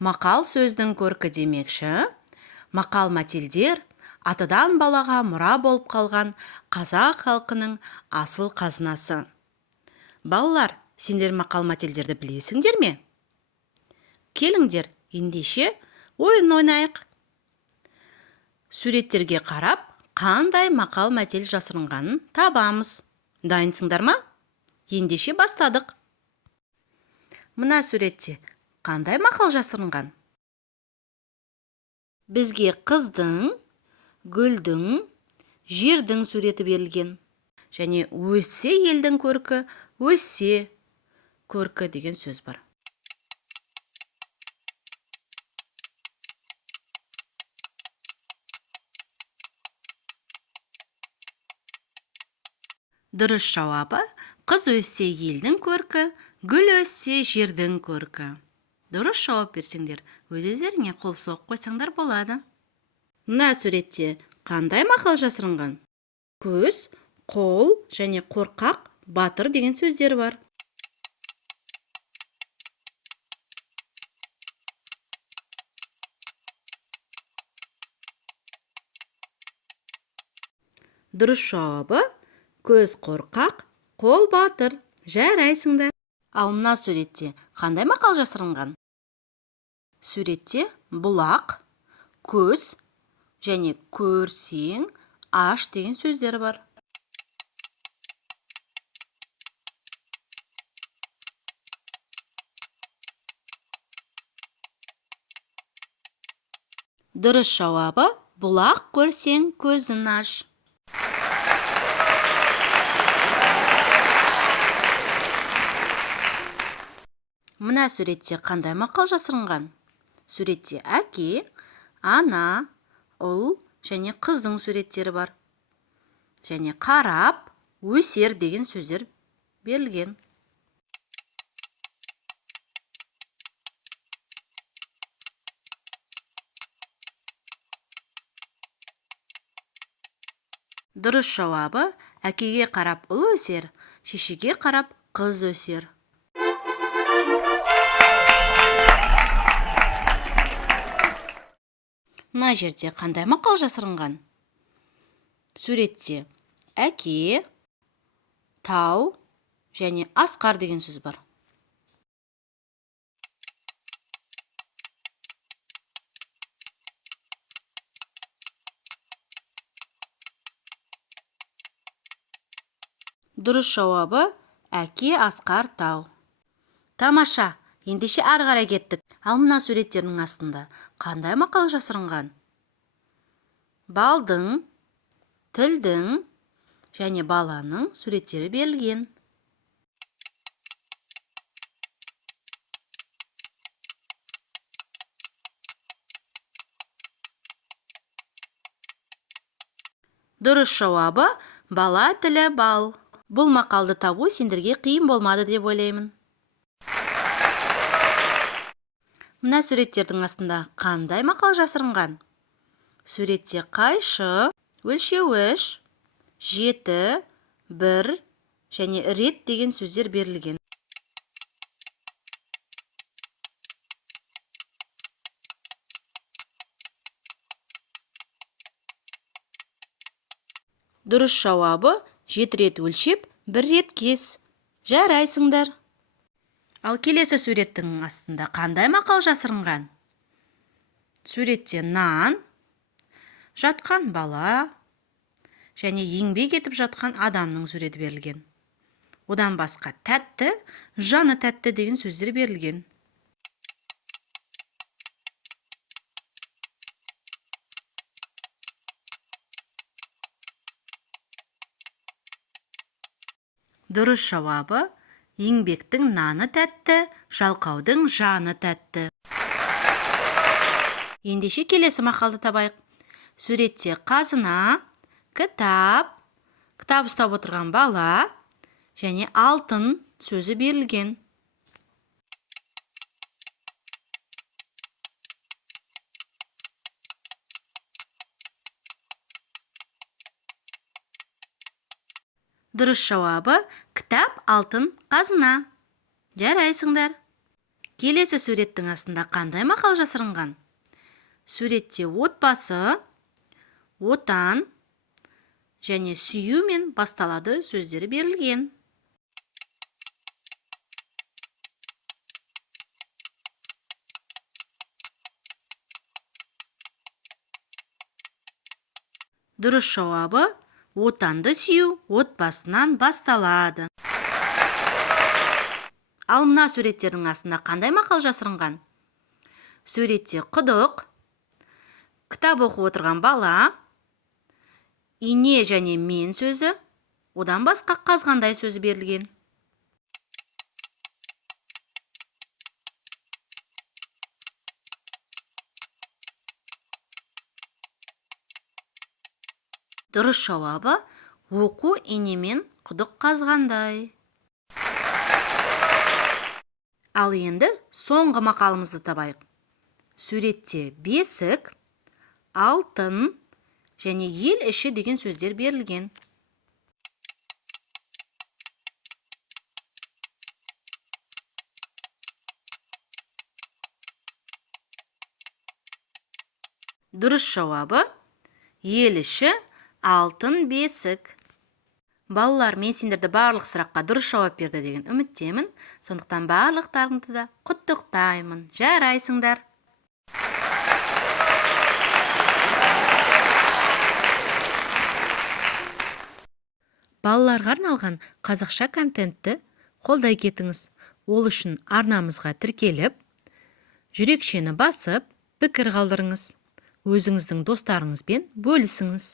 Мақал сөздің көркі демекші, мақал мәтелдер атадан балаға мұра болып қалған қазақ халқының асыл қазынасы. Балалар, сендер мақал мәтелдерді білесіңдер ме? Келіңдер, ендеше ойын ойнайық. Суреттерге қарап, қандай мақал мәтел жасырынғанын табамыз. Дайынсыңдар ма? Ендеше бастадық. Мына суретте қандай мақал жасырынған? Бізге қыздың, гүлдің, жердің суреті берілген. Және өссе елдің көркі, өссе көркі деген сөз бар. Дұрыс жауабы: қыз өссе елдің көркі, гүл өссе жердің көркі. Дұрыс жауап берсеңдер, өз-өздеріңе қол соғып қойсаңдар болады. Мына суретте қандай мақал жасырынған? Көз, қол және қорқақ, батыр деген сөздер бар. Дұрыс жауабы: көз қорқақ, қол батыр. Жарайсыңдар. Ал мына суретте қандай мақал жасырынған? Суретте бұлақ, көз және көрсең аш деген сөздер бар. Дұрыс жауабы: бұлақ көрсең көзін аш. Мына суретте қандай мақал жасырынған? Суретте әке, ана, ұл және қыздың суреттері бар. Және қарап, өсер деген сөздер берілген. Дұрыс жауабы: әкеге қарап ұл өсер, шешеге қарап қыз өсер. Мына жерде қандай мақал жасырынған? Суретте әке, тау және асқар деген сөз бар. Дұрыс жауабы: әке, асқар, тау. Тамаша, ендеше ары қарай кеттік. Ал мына суреттердің астында қандай мақал жасырынған? Балдың, тілдің және баланың суреттері берілген. Дұрыс жауабы: бала тілі бал. Бұл мақалды табу сендерге қиын болмады деп ойлаймын. Мына суреттердің астында қандай мақал жасырынған? Суретте қайшы, өлшеуіш, жеті, бір және рет деген сөздер берілген. Дұрыс жауабы: 7 рет өлшеп, 1 рет кес. Жарайсыңдар. Ал келесі суреттің астында қандай мақал жасырынған? Суретте нан, жатқан бала және еңбек етіп жатқан адамның суреті берілген. Одан басқа тәтті, жаны тәтті деген сөздер берілген. Дұрыс жауабы: еңбектің наны тәтті, жалқаудың жаны тәтті. Ендеше келесі мақалды табайық. Суретте қазына, кітап ұстап отырған бала және алтын сөзі берілген. Дұрыс жауабы: кітап, алтын, қазына. Жарайсыңдар. Келесі суреттің астында қандай мақал жасырынған? Суретте отбасы, отан және сүю мен басталады сөздері берілген. Дұрыс жауабы отанды сүю отбасынан басталады. Ал мына суреттердің астында қандай мақал жасырынған? Суретте құдық, кітап оқып отырған бала, ине және мен сөзі, одан басқа қазғандай сөзі берілген. Дұрыс жауабы оқу инемен құдық қазғандай. Ал енді соңғы мақалымызды табайық. Суретте бесік, алтын және ел іші деген сөздер берілген. Дұрыс жауабы ел іші, алтын, бесік. Балалар, мен сендерді барлық сұраққа дұрыс жауап берді деген үміттемін. Сондықтан барлықтарыңды да құттықтаймын. Жарайсыңдар. Балаларға арналған қазақша контентті қолдай кетіңіз. Ол үшін арнамызға тіркеліп, жүрекшені басып, пікір қалдырыңыз. Өзіңіздің достарыңызбен бөлісіңіз.